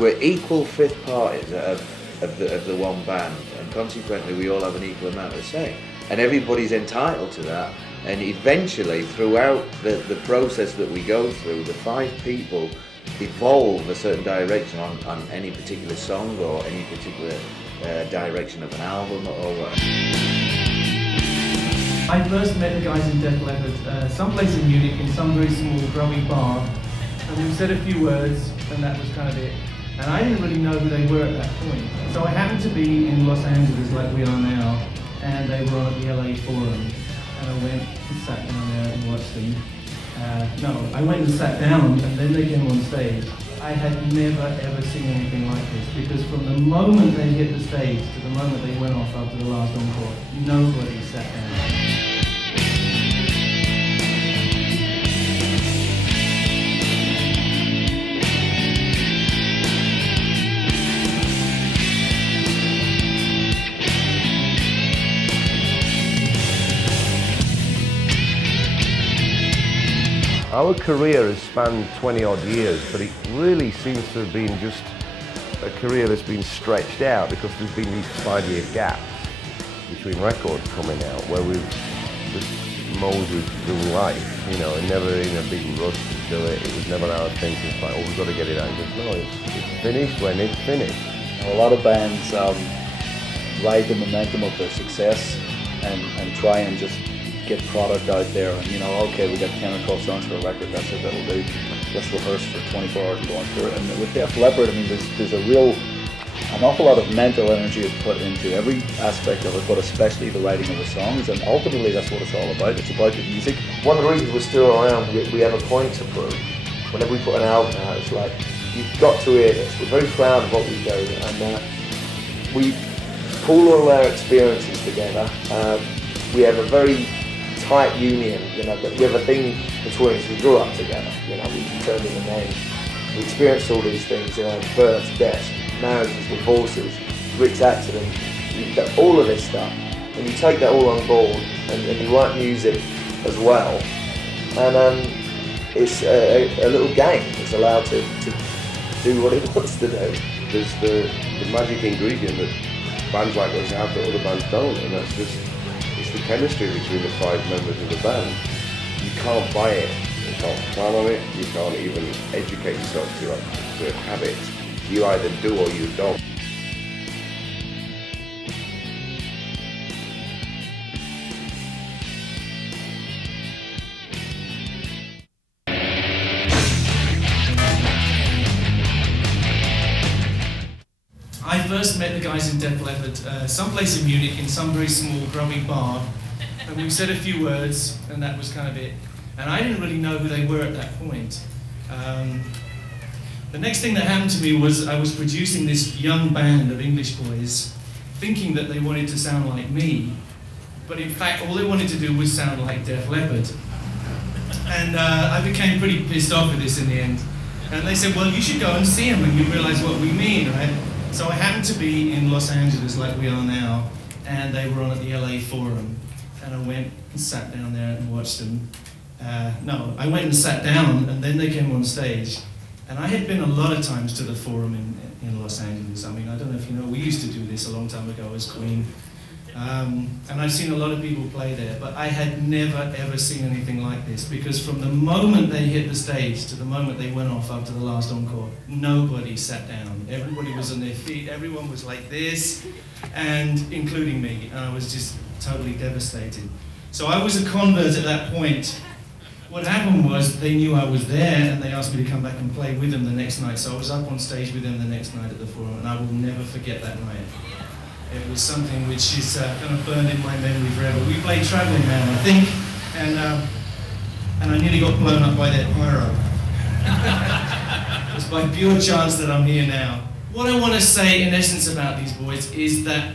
We're equal fifth parties of the one band, and consequently we all have an equal amount of say. And everybody's entitled to that. And eventually, throughout the process that we go through, the 5 people evolve a certain direction on any particular song or any particular direction of an album or whatever. I first met the guys in Def Leppard someplace in Munich in some very small grubby bar, and we said a few words and that was kind of it. And I didn't really know who they were at that point. So I happened to be in Los Angeles like we are now, and they were on at the LA Forum, and I went and sat down there and watched them. I went and sat down and then they came on stage. I had never ever seen anything like this, because from the moment they hit the stage to the moment they went off after the last encore, nobody sat down. Our career has spanned 20 odd years, but it really seems to have been just a career that's been stretched out because there's been these 5-year gaps between records coming out where we've just moseyed through life, you know, and never in a big rush to do it. It was never our thinking, it's like, oh, we've got to get it out. Just, no, it's finished when it's finished. A lot of bands ride the momentum of their success and try and just get product out there, and okay, we got 10 or 12 songs for a record, that's what that'll do. Let's rehearse for 24 hours and go on through it. And with Def Leppard, I mean, there's an awful lot of mental energy is put into every aspect of it, but especially the writing of the songs, and ultimately that's what it's all about. It's about the music. One of the reasons we're still around, we have a point to prove. Whenever we put an album out, it's like, you've got to hear this. We're very proud of what we do, and we pull all our experiences together. We have a very tight union, but we have a thing between us. We grew up together, we turned in the name. We experienced all these things, births, deaths, marriages, divorces, Rick's accident, all of this stuff. And you take that all on board and you write music as well. And it's a little gang that's allowed to do what it wants to do. There's the magic ingredient that bands like us have that other bands don't, and that's just the chemistry between the 5 members of the band. You can't buy it, you can't plan on it, you can't even educate yourself to have it. You either do or you don't. I first met the guys in Def Leppard someplace in Munich in some very small grubby bar, and we said a few words and that was kind of it. And I didn't really know who they were at that point. The next thing that happened to me was I was producing this young band of English boys thinking that they wanted to sound like me, but in fact all they wanted to do was sound like Def Leppard. And I became pretty pissed off with this in the end. And they said, well, you should go and see them and you realise what we mean, right? So I happened to be in Los Angeles like we are now, and they were on at the LA Forum, and I went and sat down there and watched them. I went and sat down and then they came on stage. And I had been a lot of times to the Forum in Los Angeles. I mean, I don't know if you know, we used to do this a long time ago as Queen. And I've seen a lot of people play there, but I had never ever seen anything like this, because from the moment they hit the stage to the moment they went off after the last encore, nobody sat down. Everybody was on their feet, everyone was like this, and including me, and I was just totally devastated. So I was a convert at that point. What happened was they knew I was there and they asked me to come back and play with them the next night, so I was up on stage with them the next night at the Forum, and I will never forget that night. It was something which is kind of burned in my memory forever. We played Traveling Man, I think, and I nearly got blown up by that Pyro. It's by pure chance that I'm here now. What I want to say in essence about these boys is that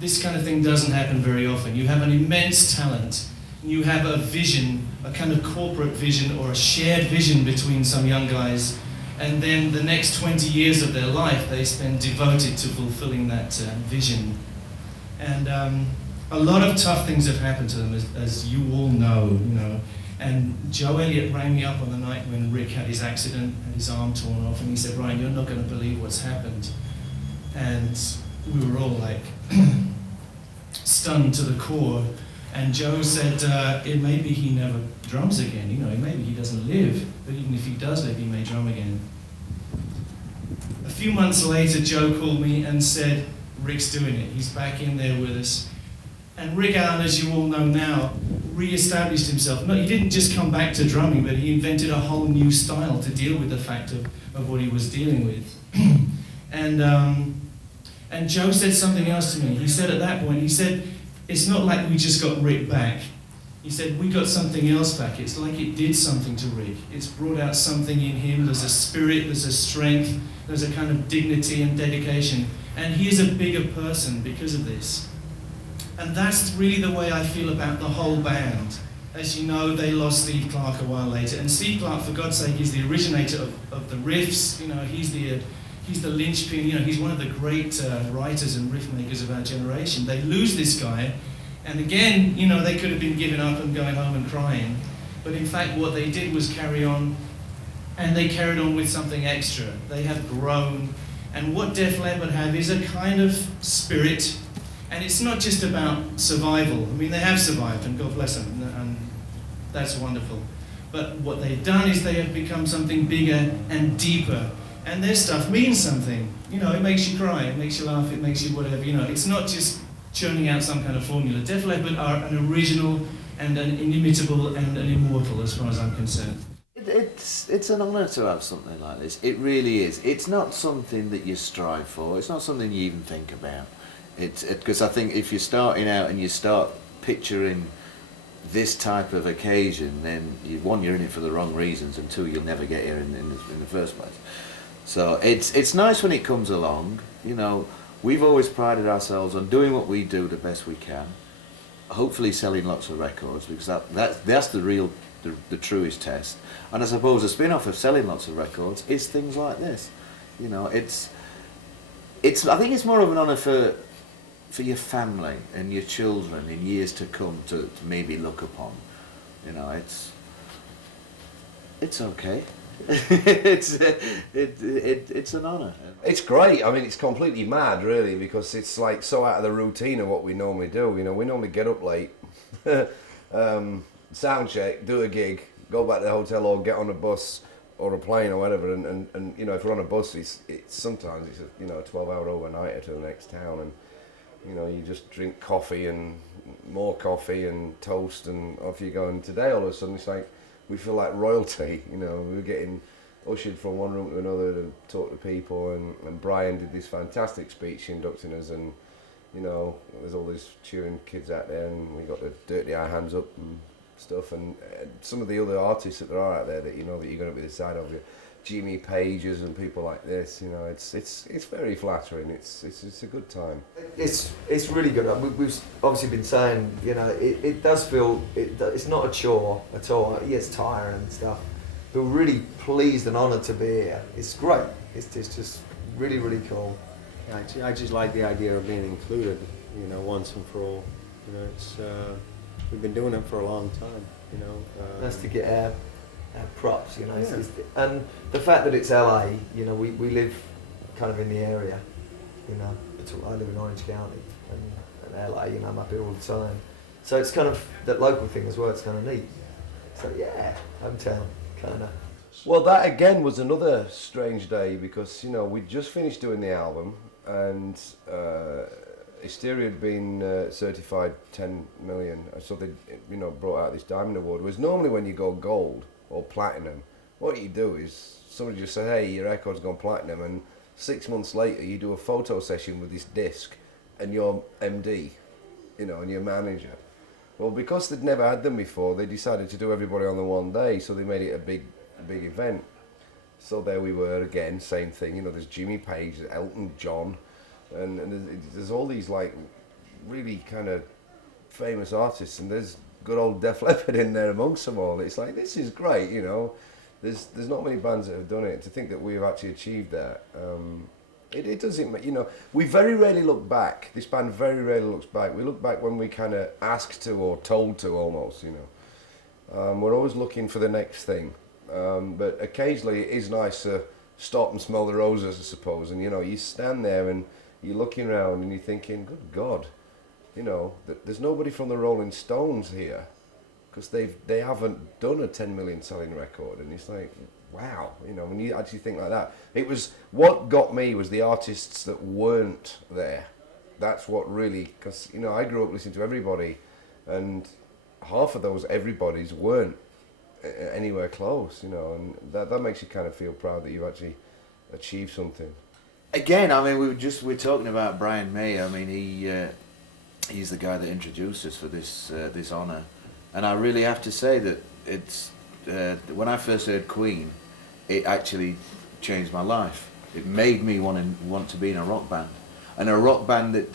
this kind of thing doesn't happen very often. You have an immense talent, you have a vision, a kind of corporate vision or a shared vision between some young guys, and then the next 20 years of their life they spend devoted to fulfilling that vision. And a lot of tough things have happened to them, as you all know. And Joe Elliott rang me up on the night when Rick had his accident, had his arm torn off, and he said, "Ryan, you're not going to believe what's happened." And we were all like stunned to the core. And Joe said, it maybe he never drums again, you know, maybe he doesn't live, but even if he does live, he may drum again. A few months later, Joe called me and said, Rick's doing it, he's back in there with us. And Rick Allen, as you all know now, re-established himself. No, he didn't just come back to drumming, but he invented a whole new style to deal with the fact of what he was dealing with. And Joe said something else to me. He said at that point, he said, it's not like we just got Rick back. He said, we got something else back. It's like it did something to Rick. It's brought out something in him. There's a spirit, there's a strength, there's a kind of dignity and dedication. And he is a bigger person because of this. And that's really the way I feel about the whole band. As you know, they lost Steve Clark a while later. And Steve Clark, for God's sake, is the originator of the riffs. You know, he's the linchpin, you know, he's one of the great writers and riff makers of our generation. They lose this guy, and again, you know, they could have been giving up and going home and crying. But in fact, what they did was carry on, and they carried on with something extra. They have grown, and what Def Leppard have is a kind of spirit, and it's not just about survival. I mean, they have survived, and God bless them, and that's wonderful. But what they've done is they have become something bigger and deeper. And their stuff means something. You know, it makes you cry, it makes you laugh, it makes you whatever. You know, it's not just churning out some kind of formula. Def Leppard are an original and an inimitable and an immortal, as far as I'm concerned. It's an honour to have something like this. It really is. It's not something that you strive for. It's not something you even think about. Because I think if you're starting out and you start picturing this type of occasion, then one, you're in it for the wrong reasons, and two, you'll never get here in the first place. So it's nice when it comes along. You know, we've always prided ourselves on doing what we do the best we can. Hopefully selling lots of records, because that's the truest test. And I suppose a spin-off of selling lots of records is things like this. You know, it's I think it's more of an honour for your family and your children in years to come to maybe look upon. You know, it's okay. it's an honour. It's great. I mean, it's completely mad, really, because it's like so out of the routine of what we normally do. You know, we normally get up late, sound check, do a gig, go back to the hotel or get on a bus or a plane or whatever. And you know, if we're on a bus, it's sometimes it's a 12-hour overnighter to the next town, and you know, you just drink coffee and more coffee and toast, and off you go. And today, all of a sudden, it's like we feel like royalty. You know, we're getting ushered from one room to another to talk to people, and Brian did this fantastic speech inducting us, and you know, there's all these cheering kids out there, and we got the Dirty Eye Hands Up and stuff, and some of the other artists that there are out there that you know that you're going to be the side of, Jimmy Pages and people like this. You know, it's very flattering. It's a good time. It's really good. We've obviously been saying, you know, it does feel it's not a chore at all. Yeah, it's tiring and stuff. But we're really pleased and honoured to be here. It's great. It's just really, really cool. I just like the idea of being included, you know, once and for all. You know, it's we've been doing it for a long time. You know, nice to get our props. You know, yeah. And the fact that it's LA. You know, we live kind of in the area. You know, I live in Orange County and LA. You know, I'm up here all the time. So it's kind of that local thing as well. It's kind of neat. So yeah, hometown. Kinda. Well, that again was another strange day because, you know, we'd just finished doing the album and Hysteria had been certified 10 million, so they, you know, brought out this Diamond Award. Whereas normally when you go gold or platinum, what you do is somebody just say, hey, your record's gone platinum, and 6 months later you do a photo session with this disc and your MD, you know, and your manager. Well, because they'd never had them before, they decided to do everybody on the one day, so they made it a big event. So there we were again, same thing. You know, there's Jimmy Page, Elton John, and there's all these like really kind of famous artists, and there's good old Def Leppard in there amongst them all. It's like, this is great, you know. There's not many bands that have done it. To think that we've actually achieved that. It doesn't, you know, we very rarely look back. This band very rarely looks back. We look back when we kind of asked to or told to almost, you know. We're always looking for the next thing. But occasionally it is nice to stop and smell the roses, I suppose. And, you know, you stand there and you're looking around and you're thinking, good God, you know, there's nobody from the Rolling Stones here, because they haven't done a 10 million selling record. And it's like, wow, you know, when you actually think like that. It was, what got me was the artists that weren't there. That's what really, because, you know, I grew up listening to everybody, and half of those everybody's weren't anywhere close, you know, and that makes you kind of feel proud that you actually achieved something. Again, I mean, we're talking about Brian May. I mean, he's the guy that introduced us for this honour, and I really have to say that it's when I first heard Queen, it actually changed my life. It made me want to be in a rock band, and a rock band that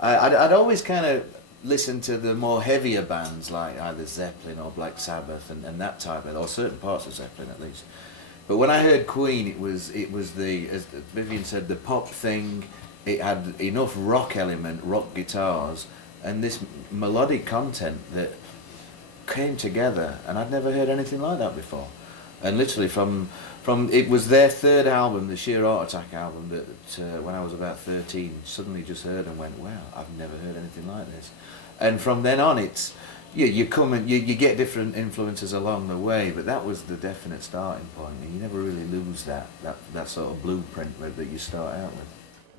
I'd always kind of listened to the more heavier bands like either Zeppelin or Black Sabbath and that type of, or certain parts of Zeppelin at least. But when I heard Queen, it was the, as Vivian said, the pop thing. It had enough rock element, rock guitars, and this melodic content that came together, and I'd never heard anything like that before. And literally from it was their third album, the Sheer Heart Attack album, that when I was about 13, suddenly just heard and went, wow, I've never heard anything like this. And from then on, it's you come and you get different influences along the way, but that was the definite starting point, and you never really lose that sort of blueprint that you start out with.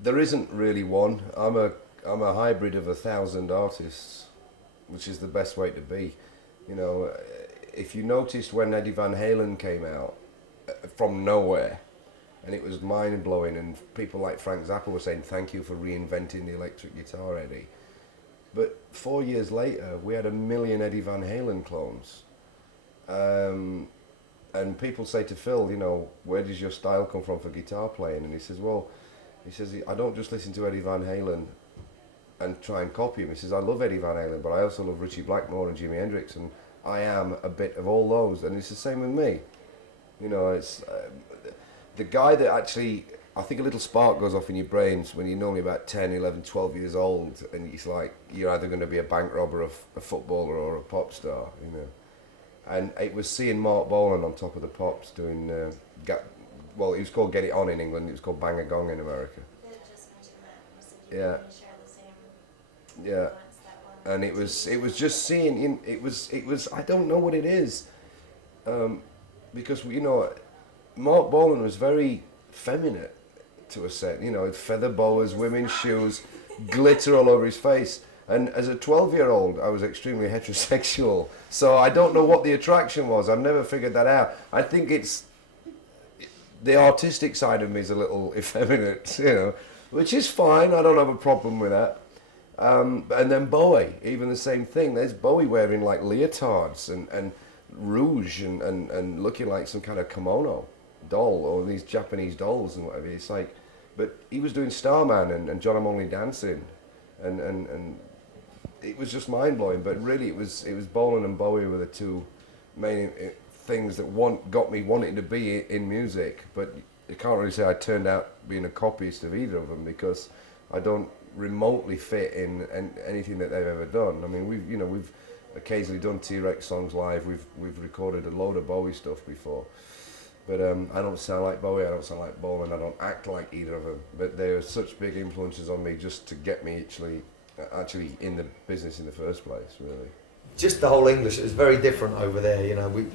There isn't really one. I'm a hybrid of 1,000 artists, which is the best way to be. You know, if you noticed when Eddie Van Halen came out from nowhere, and it was mind-blowing, and people like Frank Zappa were saying, thank you for reinventing the electric guitar, Eddie. But 4 years later, we had 1 million Eddie Van Halen clones. And people say to Phil, you know, where does your style come from for guitar playing? And he says, well, I don't just listen to Eddie Van Halen and try and copy him. He says, I love Eddie Van Halen, but I also love Richie Blackmore and Jimi Hendrix, and I am a bit of all those. And it's the same with me. You know, it's the guy that actually, I think a little spark goes off in your brains when you're normally about 10, 11, 12 years old, and it's like you're either going to be a bank robber, a footballer, or a pop star, you know. And it was seeing Mark Bolan on Top of the Pops doing, well, it was called Get It On in England, it was called Bang a Gong in America. Yeah. Yeah. And it was just seeing, it was I don't know what it is, because, you know, Mark Bolan was very feminine to a set, you know, feather boas, women's shoes, glitter all over his face. And as a 12-year-old, I was extremely heterosexual. So I don't know what the attraction was. I've never figured that out. I think it's the artistic side of me is a little effeminate, you know, which is fine. I don't have a problem with that. And then Bowie, even the same thing. There's Bowie wearing like leotards and rouge and looking like some kind of kimono doll, or these Japanese dolls and whatever. It's like, but he was doing Starman and John I'm Only Dancing, and it was just mind blowing. But really, it was Bolan and Bowie were the two main things that got me wanting to be in music. But you can't really say I turned out being a copyist of either of them, because I don't remotely fit in anything that they've ever done. I mean, we've occasionally done T-Rex songs live. We've recorded a load of Bowie stuff before. But I don't sound like Bowie, I don't sound like Bolan, I don't act like either of them. But they are such big influences on me just to get me actually in the business in the first place, really. Just the whole English, it's very different over there, you know.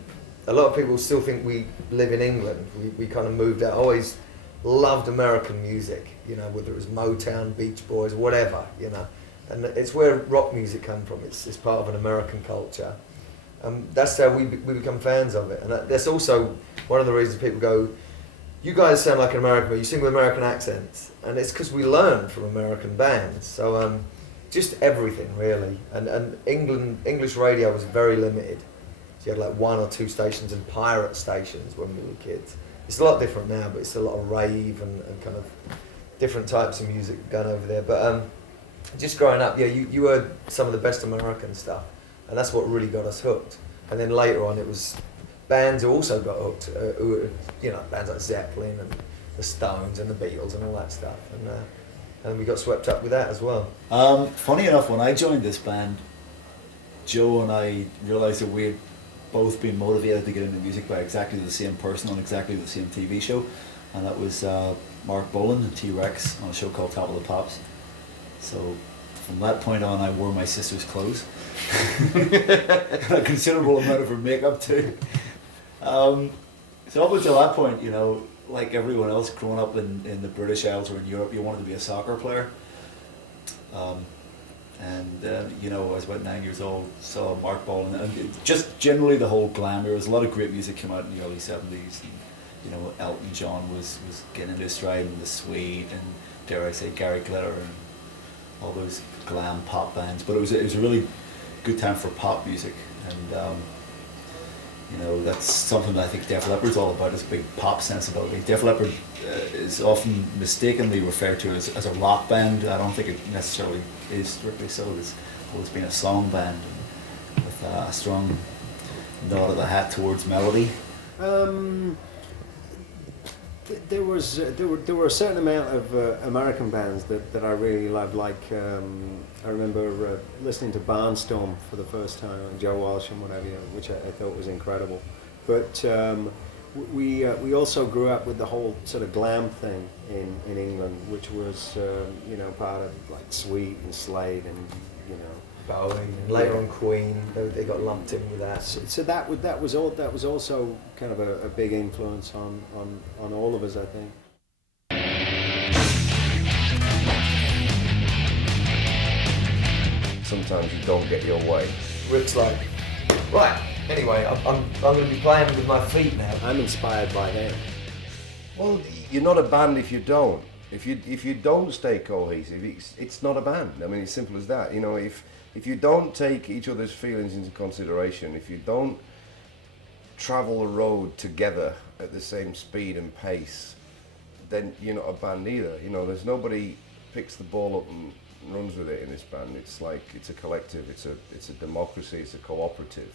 A lot of people still think we live in England. We kind of moved out, always loved American music, you know, whether it was Motown, Beach Boys, whatever, you know. And it's where rock music comes from, it's part of an American culture. That's how we become fans of it, and that's also one of the reasons people go, you guys sound like an American, but you sing with American accents, and it's because we learn from American bands. So just everything really, and English radio was very limited. So you had like 1 or 2 stations and pirate stations when we were kids. It's a lot different now, but it's a lot of rave and kind of different types of music going over there. But just growing up, yeah, you heard some of the best American stuff. And that's what really got us hooked. And then later on, it was bands who also got hooked, you know, bands like Zeppelin and the Stones and the Beatles and all that stuff. And we got swept up with that as well. Funny enough, when I joined this band, Joe and I realised that we had both been motivated to get into music by exactly the same person on exactly the same TV show, and that was Mark Bolan and T-Rex on a show called Top of the Pops. So from that point on, I wore my sister's clothes. A considerable amount of her makeup too. So up until that point, you know, like everyone else growing up in the British Isles or in Europe, you wanted to be a soccer player. You know, I was about 9 years old, saw Mark Bolan, and just generally the whole glam. There was a lot of great music came out in the early 70s. And, you know, Elton John was getting into his stride, and the Suede, and dare I say Gary Glitter, and all those glam pop bands. But it was a really good time for pop music, and you know, that's something that I think Def Leppard's all about, is a big pop sensibility. Def Leppard is often mistakenly referred to as a rock band. I don't think it necessarily is strictly so. It's always been a song band with a strong nod of the hat towards melody. There were a certain amount of American bands that I really loved. Like I remember listening to Barnstorm for the first time, and Joe Walsh and whatever, which I thought was incredible. But we also grew up with the whole sort of glam thing in England, which was you know, part of like Sweet and Slade and, you know, Bowie, and later on Queen, they got lumped in with that. So that was also kind of a big influence on all of us, I think. Sometimes you don't get your way. Rick's like, right, anyway, I'm going to be playing with my feet now. I'm inspired by them. Well, you're not a band if you don't. If you don't stay cohesive, it's not a band. I mean, it's simple as that. You know, if you don't take each other's feelings into consideration, if you don't travel the road together at the same speed and pace, then you're not a band either. You know, there's nobody picks the ball up and runs with it in this band. It's like, it's a collective, it's a democracy, it's a cooperative.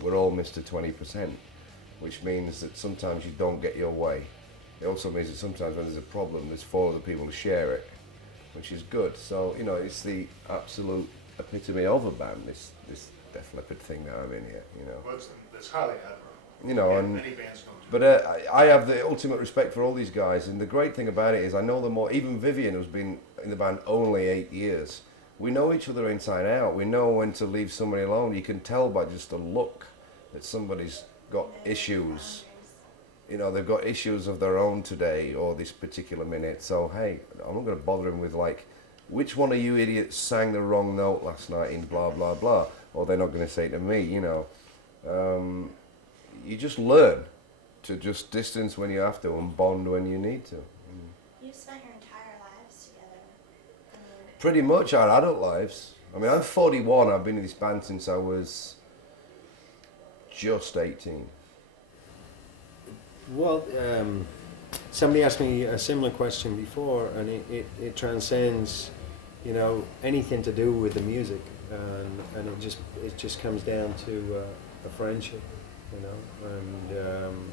We're all Mr. 20%, which means that sometimes you don't get your way. It also means that sometimes when there's a problem, there's 4 other people to share it, which is good. So, you know, it's the absolute epitome of a band, this Def Leppard thing that I'm in here, you know. Well, it's highly admirable. You know, and many bands don't do but I have the ultimate respect for all these guys, and the great thing about it is I know them all. Even Vivian, who's been in the band only 8 years, we know each other inside out. We know when to leave somebody alone. You can tell by just the look that somebody's got issues. You know, they've got issues of their own today or this particular minute. So hey, I'm not going to bother them with like, which one of you idiots sang the wrong note last night in blah blah blah, or they're not going to say it to me. You know, you just learn to just distance when you have to and bond when you need to. You've spent your entire lives together. I mean, Pretty much our adult lives. I mean, I'm 41. I've been in this band since I was just 18. Well, somebody asked me a similar question before, and it transcends, you know, anything to do with the music, and it just comes down to a friendship, you know, and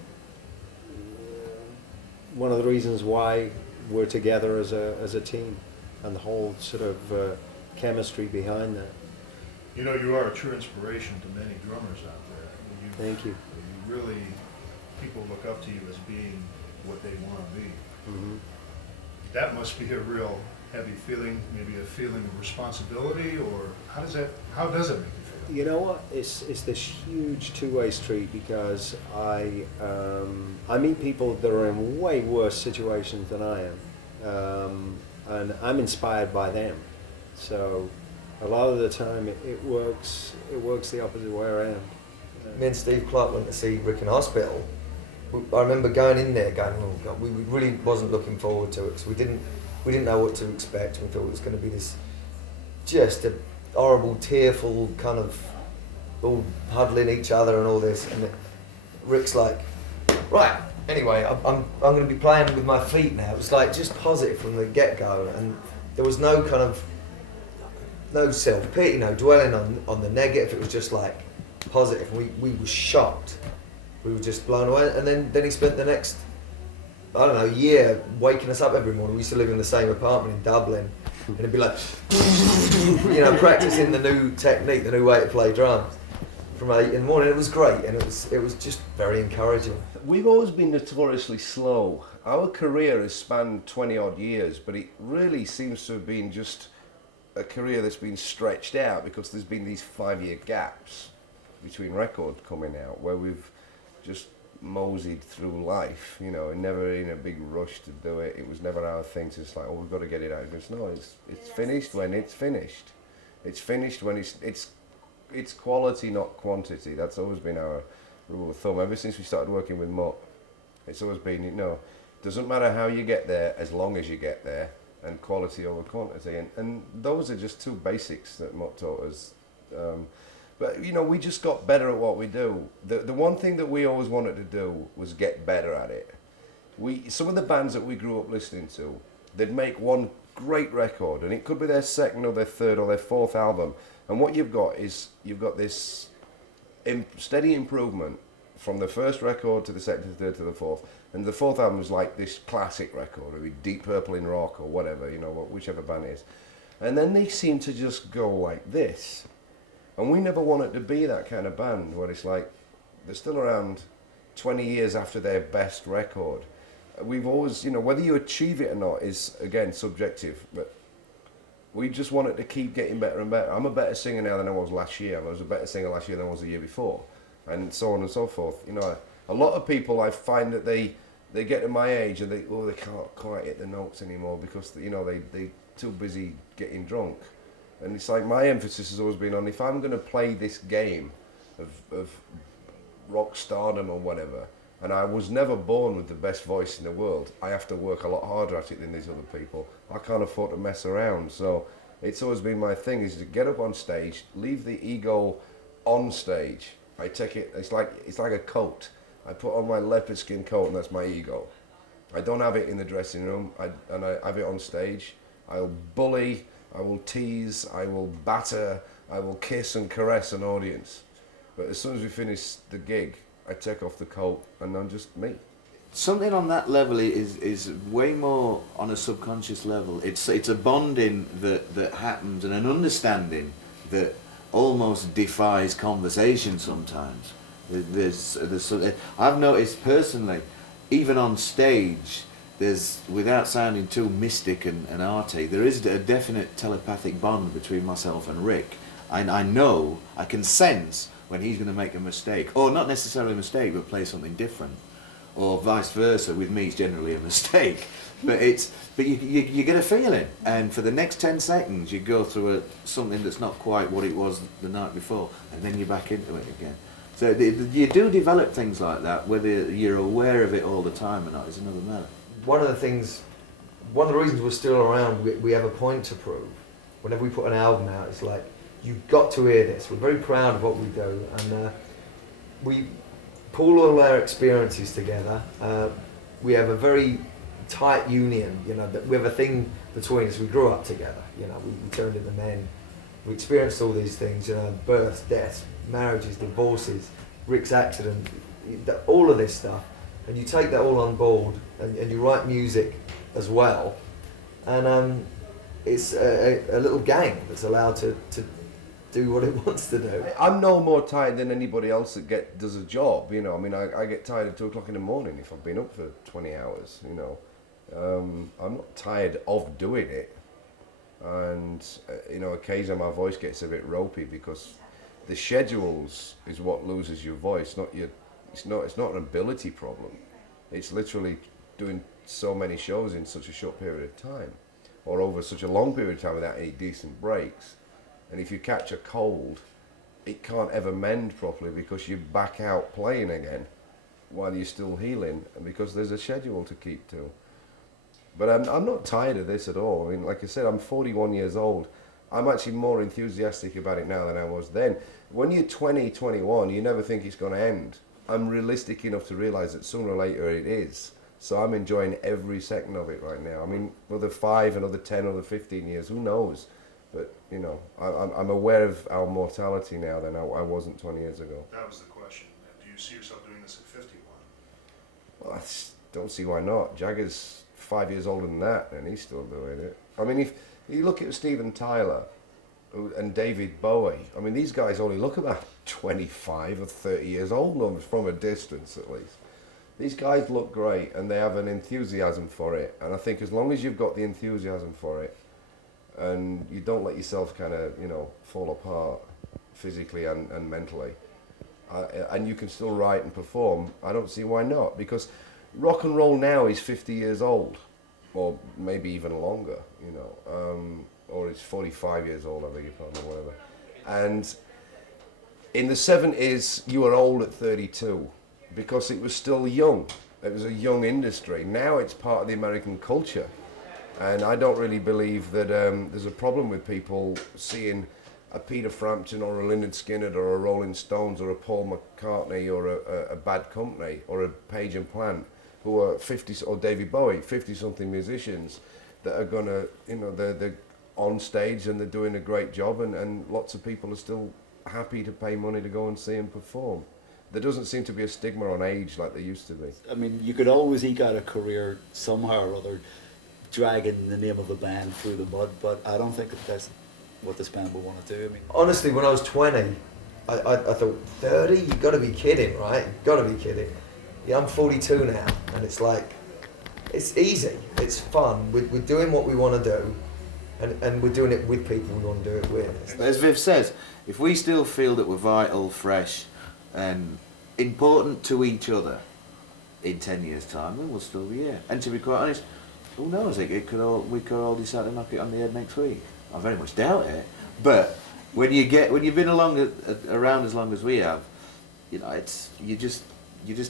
one of the reasons why we're together as a team, and the whole sort of chemistry behind that. You know, you are a true inspiration to many drummers out there. Thank you. You really, people look up to you as being what they want to be. Mm-hmm. That must be a real heavy feeling, maybe a feeling of responsibility, or how does it make you feel? You know what? It's this huge two-way street, because I meet people that are in way worse situations than I am, and I'm inspired by them. So a lot of the time it works the opposite way around. Me and Steve Clark went to see Rick in hospital. I remember going in there going, oh God, we really wasn't looking forward to it, because we didn't know what to expect. We thought it was going to be this just a horrible, tearful kind of all huddling each other and all this. And Rick's like, right, anyway, I'm going to be playing with my feet now. It was like just positive from the get-go, and there was no kind of no self-pity, no dwelling on the negative. It was just like positive. We were shocked. We were just blown away. And then he spent the next, I don't know, year waking us up every morning. We used to live in the same apartment in Dublin, and it'd be like, you know, practicing the new technique, the new way to play drums. from 8 in the morning. It was great, and it was just very encouraging. We've always been notoriously slow. Our career has spanned 20 odd years, but it really seems to have been just a career that's been stretched out because there's been these 5-year gaps between records coming out where we've just moseyed through life, you know, and never in a big rush to do it. It was never our thing to just like, oh, we've got to get it out. It's no, it's finished when it's finished. It's finished when it's quality, not quantity. That's always been our rule of thumb. Ever since we started working with Mutt, it's always been, you know, doesn't matter how you get there as long as you get there, and quality over quantity. And those are just two basics that Mutt taught us. But, you know, we just got better at what we do. The one thing that we always wanted to do was get better at it. Some of the bands that we grew up listening to, they'd make one great record, and it could be their second or their third or their fourth album. And what you've got is, you've got this steady improvement from the first record to the second to the third to the fourth. And the fourth album is like this classic record, or Deep Purple in rock or whatever, you know, whichever band it is. And then they seem to just go like this. And we never wanted to be that kind of band where it's like, they're still around 20 years after their best record. We've always, you know, whether you achieve it or not is, again, subjective, but we just wanted to keep getting better and better. I'm a better singer now than I was last year. I was a better singer last year than I was the year before, and so on and so forth. You know, a lot of people, I find that they get to my age and they can't quite hit the notes anymore because, you know, they're too busy getting drunk. And it's like, my emphasis has always been on, if I'm going to play this game of rock stardom or whatever, and I was never born with the best voice in the world, I have to work a lot harder at it than these other people. I can't afford to mess around. So it's always been my thing, is to get up on stage, leave the ego on stage. I take it, it's like a coat. I put on my leopard skin coat, and that's my ego. I don't have it in the dressing room, I have it on stage. I'll bully, I will tease, I will batter, I will kiss and caress an audience. But as soon as we finish the gig, I take off the coat and I'm just me. Something on that level is way more on a subconscious level. It's a bonding that happens, and an understanding that almost defies conversation sometimes. I've noticed personally, even on stage, there's, without sounding too mystic and arty, there is a definite telepathic bond between myself and Rick. I know, I can sense when he's going to make a mistake, or not necessarily a mistake, but play something different, or vice versa. With me, it's generally a mistake, but you get a feeling, and for the next 10 seconds, you go through something that's not quite what it was the night before, and then you're back into it again. So you do develop things like that, whether you're aware of it all the time or not is another matter. One of the reasons we're still around, we have a point to prove. Whenever we put an album out, it's like, you've got to hear this. We're very proud of what we do, and we pull all our experiences together. We have a very tight union, you know, that we have a thing between us. We grew up together, you know, we turned into men. We experienced all these things, you know, births, deaths, marriages, divorces, Rick's accident, all of this stuff. And you take that all on board, and you write music as well, and it's a little gang that's allowed to do what it wants to do. I'm no more tired than anybody else that does a job, you know. I mean, I get tired at 2 o'clock in the morning if I've been up for 20 hours, you know. I'm not tired of doing it, and you know, occasionally my voice gets a bit ropey because the schedules is what loses your voice, not your. It's not an ability problem. It's literally doing so many shows in such a short period of time, or over such a long period of time without any decent breaks. And if you catch a cold, it can't ever mend properly because you back out playing again while you're still healing, and because there's a schedule to keep to. But I'm not tired of this at all. I mean, like I said, I'm 41 years old. I'm actually more enthusiastic about it now than I was then. When you're 20, 21, you never think it's going to end. I'm realistic enough to realise that sooner or later it is. So I'm enjoying every second of it right now. I mean, another 5, another 10, another 15 years, who knows? But, you know, I'm aware of our mortality now than I wasn't 20 years ago. That was the question. Do you see yourself doing this at 51? Well, I don't see why not. Jagger's 5 years older than that, and he's still doing it. I mean, if you look at Steven Tyler and David Bowie, I mean, these guys only look about 25 or 30 years old, from a distance at least. These guys look great and they have an enthusiasm for it. And I think as long as you've got the enthusiasm for it and you don't let yourself kind of, fall apart physically and mentally, and you can still write and perform, I don't see why not. Because rock and roll now is 50 years old, or maybe even longer, or it's 45 years old, I beg your pardon, or whatever. And in the 70s, you were old at 32 because it was still young. It was a young industry. Now it's part of the American culture. And I don't really believe that there's a problem with people seeing a Peter Frampton or a Lynyrd Skynyrd or a Rolling Stones or a Paul McCartney or a Bad Company or a Page and Plant, who are 50, or David Bowie, 50-something musicians that are gonna, they're on stage and they're doing a great job, and lots of people are still happy to pay money to go and see them perform. There doesn't seem to be a stigma on age like there used to be. I mean, you could always eke out a career somehow or other, dragging the name of a band through the mud, but I don't think that that's what this band would want to do. I mean, honestly, when I was 20, I thought, 30? You got to be kidding, right? You got to be kidding. Yeah, I'm 42 now, and it's like, it's easy, it's fun. We're doing what we want to do, and we're doing it with people we want to do it with. As Viv says, if we still feel that we're vital, fresh, and important to each other in 10 years' time, then we'll still be here. And to be quite honest, who knows? We could all decide to knock it on the head next week. I very much doubt it. But when you've been around as long as we have, it's you just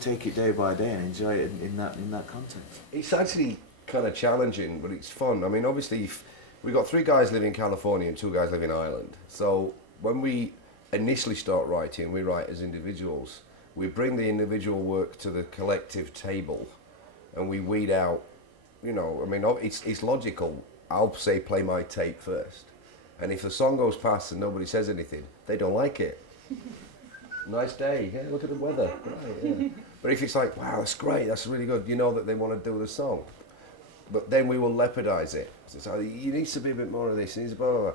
take it day by day and enjoy it in that context. It's actually kind of challenging, but it's fun. I mean, obviously, we've got 3 guys live in California and 2 guys live in Ireland. So when we initially start writing, we write as individuals. We bring the individual work to the collective table, and we weed out. It's logical. I'll say play my tape first, and if the song goes past and nobody says anything, they don't like it. Nice day. Yeah, look at the weather. Right, yeah. But if it's like, wow, that's great, that's really good, you know that they want to do the song. But then we will Leppardize it. So it's like, you need to be a bit more of this. Blah, blah, blah.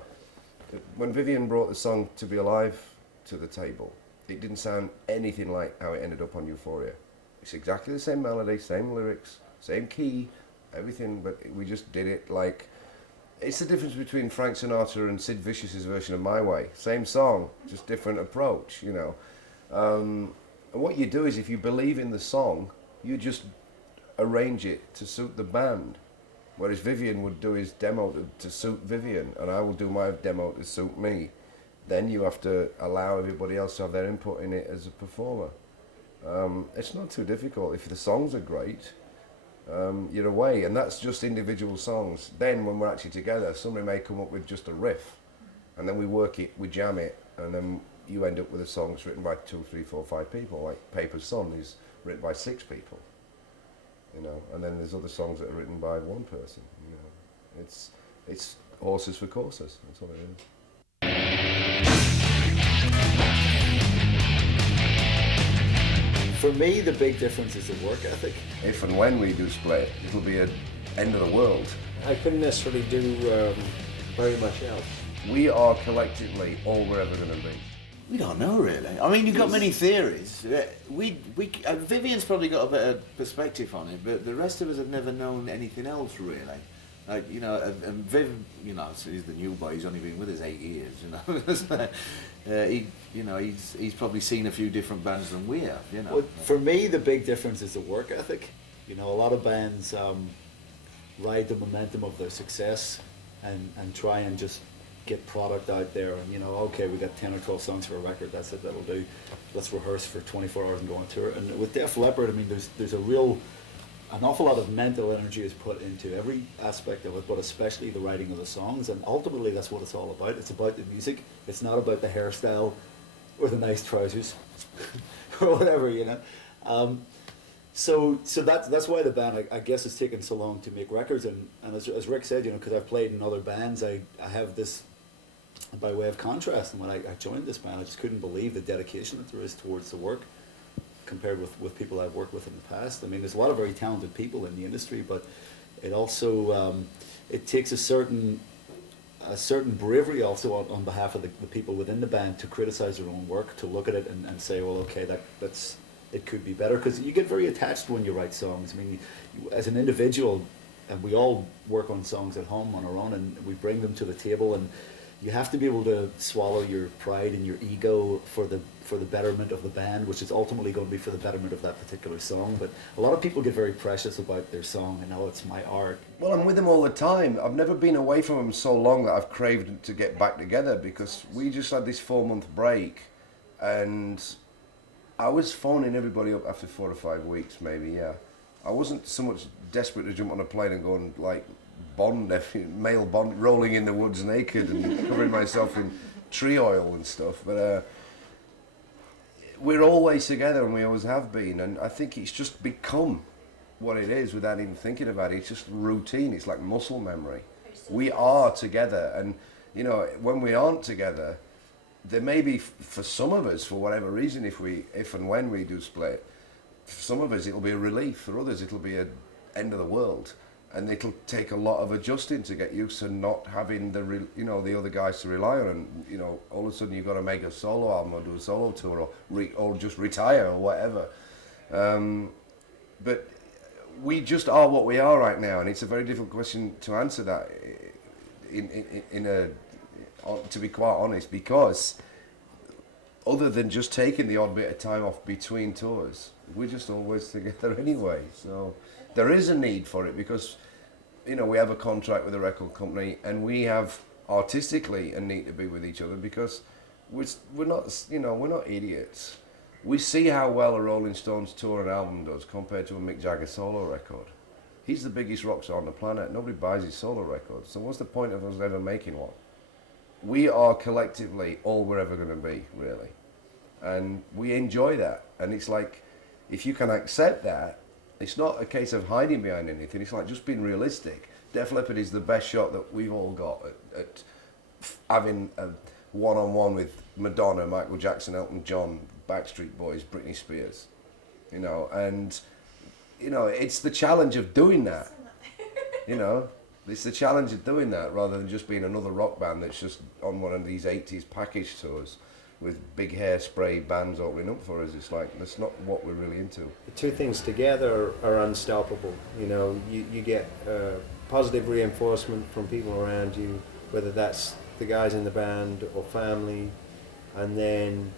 When Vivian brought the song "To Be Alive" to the table, it didn't sound anything like how it ended up on Euphoria. It's exactly the same melody, same lyrics, same key, everything, but we just did it like... It's the difference between Frank Sinatra and Sid Vicious's version of My Way. Same song, just different approach, And what you do is, if you believe in the song, you just arrange it to suit the band. Whereas Vivian would do his demo to suit Vivian, and I will do my demo to suit me. Then you have to allow everybody else to have their input in it as a performer. It's not too difficult. If the songs are great, you're away, and that's just individual songs. Then when we're actually together, somebody may come up with just a riff, and then we work it, we jam it, and then you end up with a song that's written by 2, 3, 4, 5 people. Like Paper's Son is written by 6 people, and then there's other songs that are written by 1 person. It's horses for courses. That's all it is. for me, the big difference is the work ethic. If and when we do split, it'll be an end of the world. I couldn't necessarily do very much else. We are collectively all we're ever going to be. We don't know really. I mean, you've got many theories. Vivian's probably got a better perspective on it, but the rest of us have never known anything else really. Like, you know, and Viv, you know, so he's the new boy. He's only been with us 8 years. You know, he's probably seen a few different bands than we have. You know. Well, for me, the big difference is the work ethic. You know, a lot of bands ride the momentum of their success and try and just get product out there, and you know, okay, we got 10 or 12 songs for a record, that's it, that'll do. Let's rehearse for 24 hours and go on tour. And with Def Leppard, I mean, there's an awful lot of mental energy is put into every aspect of it, but especially the writing of the songs, and ultimately that's what it's all about. It's about the music. It's not about the hairstyle or the nice trousers or whatever, you know. So that's why the band, I guess, has taken so long to make records. And as Rick said, you know, because I've played in other bands, I have this, by way of contrast, and when I joined this band, I just couldn't believe the dedication that there is towards the work compared with people I've worked with in the past. I mean, there's a lot of very talented people in the industry, but it also, it takes a certain a certain bravery also on behalf of the people within the band to criticize their own work, to look at it and say, well, okay, that's it could be better, because you get very attached when you write songs. I mean, as an individual, and we all work on songs at home on our own, and we bring them to the table, and you have to be able to swallow your pride and your ego for the betterment of the band, which is ultimately going to be for the betterment of that particular song. But a lot of people get very precious about their song, and oh, it's my art. Well, I'm with them all the time. I've never been away from them so long that I've craved to get back together, because we just had this 4-month break, and I was phoning everybody up after 4 or 5 weeks, maybe, yeah. I wasn't so much desperate to jump on a plane and go and, like, male Bond, rolling in the woods naked and covering myself in tree oil and stuff, but we're always together, and we always have been, and I think it's just become what it is without even thinking about it. It's just routine. It's like muscle memory. We are together, and you know, when we aren't together, there may be, for some of us, for whatever reason, if and when we do split, for some of us it'll be a relief, for others it'll be an end of the world, and it'll take a lot of adjusting to get used to not having the other guys to rely on, and you know, all of a sudden you've got to make a solo album or do a solo tour or just retire or whatever. But we just are what we are right now, and it's a very difficult question to answer that to be quite honest, because other than just taking the odd bit of time off between tours, we're just always together anyway. So there is a need for it, because you know, we have a contract with a record company, and we have artistically a need to be with each other, because we're not idiots. We see how well a Rolling Stones tour and album does compared to a Mick Jagger solo record. He's the biggest rock star on the planet. Nobody buys his solo records. So what's the point of us ever making one? We are collectively all we're ever going to be, really. And we enjoy that. And it's like, if you can accept that, it's not a case of hiding behind anything. It's like just being realistic. Def Leppard is the best shot that we've all got at having a one-on-one with Madonna, Michael Jackson, Elton John, Backstreet Boys, Britney Spears. You know, and, you know, it's the challenge of doing that. You know, it's the challenge of doing that, rather than just being another rock band that's just on one of these 80s package tours with big hairspray bands opening up for us. It's like, that's not what we're really into. The two things together are unstoppable. You know, you get positive reinforcement from people around you, whether that's the guys in the band or family, and then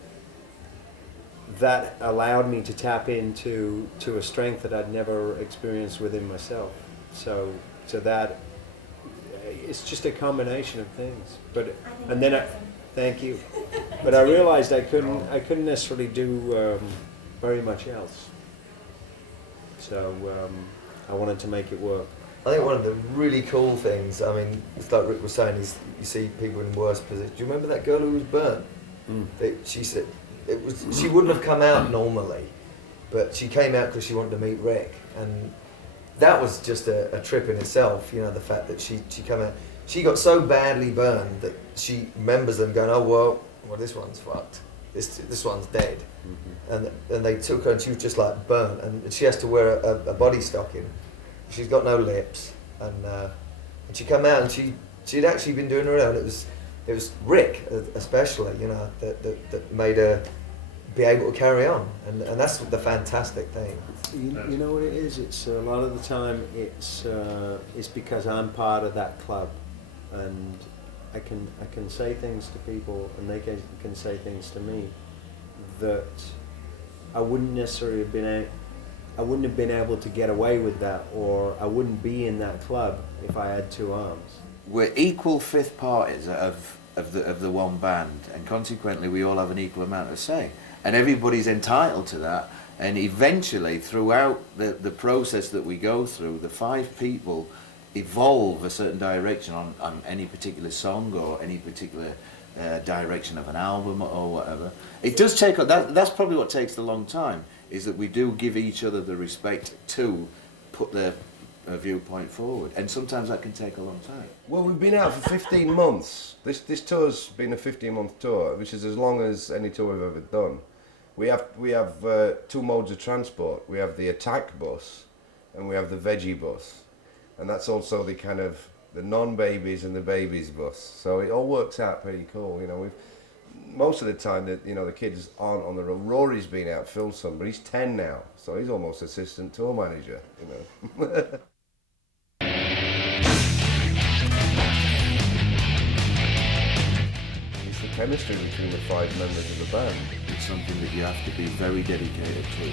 that allowed me to tap into a strength that I'd never experienced within myself. So that it's just a combination of things. But and then thank you. But I realized I couldn't necessarily do very much else. So I wanted to make it work. I think one of the really cool things, I mean, it's like Rick was saying, is you see people in worse positions. Do you remember that girl who was burnt? She said she wouldn't have come out normally, but she came out because she wanted to meet Rick, and that was just a trip in itself. You know, the fact that she came out, she got so badly burned that she remembers them going, oh well, this one's fucked. This one's dead, and they took her, and she was just like burnt, and she has to wear a body stocking. She's got no lips, and she come out, and she'd actually been doing her own. It was Rick especially, you know, that made her be able to carry on, and that's the fantastic thing. You know what it is? It's a lot of the time it's because I'm part of that club, and I can say things to people, and they can say things to me that I wouldn't necessarily have been I wouldn't have been able to get away with that, or I wouldn't be in that club if I had two arms. We're equal fifth parties of the one band, and consequently we all have an equal amount of say, and everybody's entitled to that. And eventually, throughout the process that we go through, the 5 people evolve a certain direction on any particular song or any particular direction of an album or whatever. It does take, that's probably what takes the long time, is that we do give each other the respect to put their viewpoint forward, and sometimes that can take a long time. Well, we've been out for 15 months. This tour's been a 15-month tour, which is as long as any tour we've ever done. We have 2 modes of transport. We have the attack bus, and we have the veggie bus, and that's also the kind of the non-babies and the babies bus. So it all works out pretty cool. You know, most of the time that, you know, the kids aren't on the road. Rory's been out, Phil's son, but he's 10 now, so he's almost assistant tour manager, you know. It's the chemistry between the 5 members of the band. It's something that you have to be very dedicated to.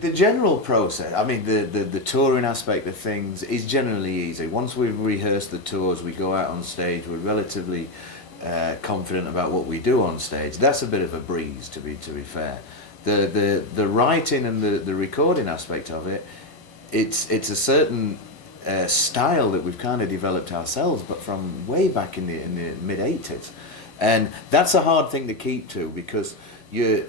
The general process, I mean, the touring aspect of things is generally easy. Once we've rehearsed the tours, we go out on stage, we're relatively confident about what we do on stage. That's a bit of a breeze, to be fair. The writing and the recording aspect of it, it's a certain style that we've kind of developed ourselves, but from way back in the mid-80s. And that's a hard thing to keep to, because you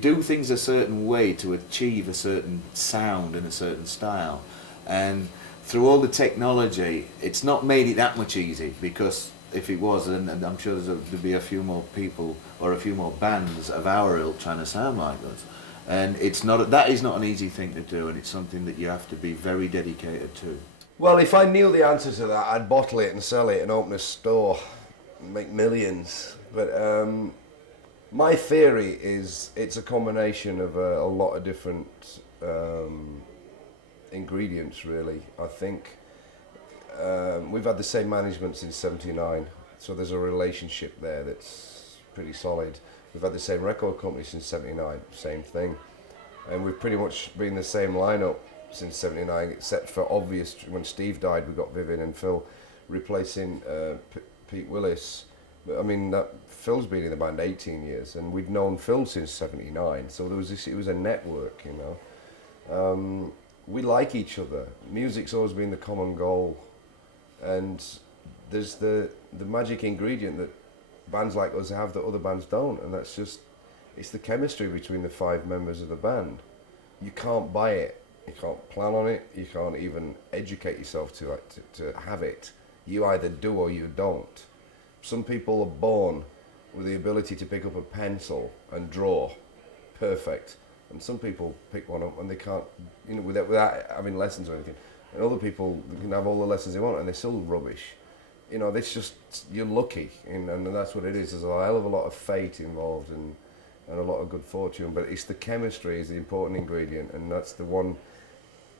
do things a certain way to achieve a certain sound and a certain style. And through all the technology, it's not made it that much easy, because if it was, and I'm sure there'd be a few more people or a few more bands of our ilk trying to sound like us. And that is not an easy thing to do, and it's something that you have to be very dedicated to. Well, if I knew the answer to that, I'd bottle it and sell it and open a store and make millions. But my theory is it's a combination of a lot of different ingredients, really. I think we've had the same management since '79, so there's a relationship there that's pretty solid. We've had the same record company since '79, same thing. And we've pretty much been the same lineup since '79, except for obvious, when Steve died, we got Vivian and Phil replacing Pete Willis. But I mean, Phil's been in the band 18 years, and we'd known Phil since '79, so there was this, it was a network, you know. We like each other. Music's always been the common goal, and there's the magic ingredient that bands like us have that other bands don't, and that's just, it's the chemistry between the 5 members of the band. You can't buy it, you can't plan on it, you can't even educate yourself to have it. You either do or you don't. Some people are born with the ability to pick up a pencil and draw, perfect. And some people pick one up and they can't, you know, without having lessons or anything. And other people can have all the lessons they want and they're still rubbish. You know, it's just, you're lucky, and that's what it is. There's a hell of a lot of fate involved and a lot of good fortune, but it's the chemistry is the important ingredient, and that's the one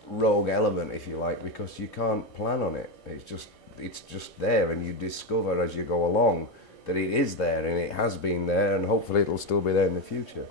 rogue element, if you like, because you can't plan on it. It's just there, and you discover as you go along that it is there, and it has been there, and hopefully it'll still be there in the future.